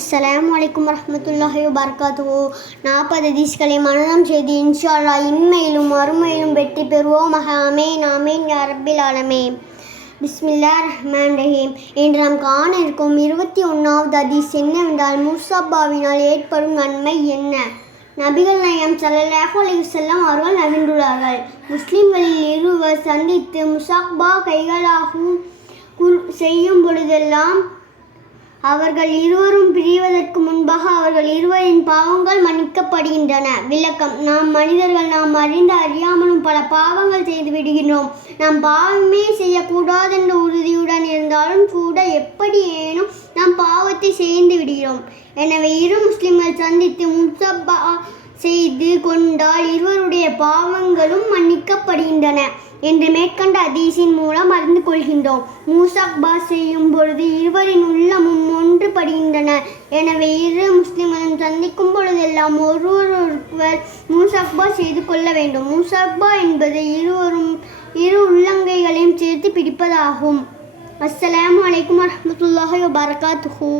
அஸ்ஸலாமு அலைக்கும் வரஹ்மத்துல்லாஹி வபரகாத்துஹு. 40 ஹதீஸ்களை மனனம் செய்து இன்ஷா அல்லாஹ் இன்மையிலும் மறுமையிலும் வெற்றி பெறுவோம். ஆமீன் ஆமீன் யா ரப்பில் ஆலமீன். பிஸ்மில்லாஹிர் ரஹ்மானிர் ரஹீம். இன்று நாம் காண இருக்கும் 21வது ஹதீஸ் என்னவென்றால், முஸாபாவினால் ஏற்படும் நன்மை என்ன? நபிகள் நாயகம் ஸல்லல்லாஹு அலைஹி வஸல்லம் அவர்கள் நவின்றுள்ளார்கள். முஸ்லிம்களில் இருவர் சந்தித்து முஸாபா கைகளாகவும் செய்யும் பொழுதெல்லாம் அவர்கள் இருவரும் பிரிவதற்கு முன்பாக அவர்கள் இருவரின் பாவங்கள் மன்னிக்கப்படுகின்றன. விளக்கம்: நாம் மனிதர்கள் நாம் அறிந்து அறியாமலும் பல பாவங்கள் செய்து விடுகிறோம். நாம் பாவமே செய்யக்கூடாதென்ற உறுதியுடன் இருந்தாலும் கூட எப்படியேனும் நாம் பாவத்தை செய்து விடுகிறோம். எனவே இரு முஸ்லிம்கள் சந்தித்து முஸாபா செய்து கொண்டால் இருவருடைய பாவங்களும் மன்னிக்கப்படுகின்றன என்று மேற்கண்ட ஹதீஸின் மூலம் அறிந்து கொள்கின்றோம். முஸாபா செய்யும் பொழுது இருவரின் உள்ளமும் ஒன்றுபடுகின்றன. எனவே இரு முஸ்லிம்களும் சந்திக்கும் பொழுதெல்லாம் ஒருவருக்கொருவர் முஸாபா செய்து கொள்ள வேண்டும். முஸாபா என்பது இரு உள்ளங்கைகளையும் சேர்த்து பிடிப்பதாகும். அஸ்ஸலாமு அலைக்கும் வரஹ்மத்துல்லாஹி வபரகாத்துஹு.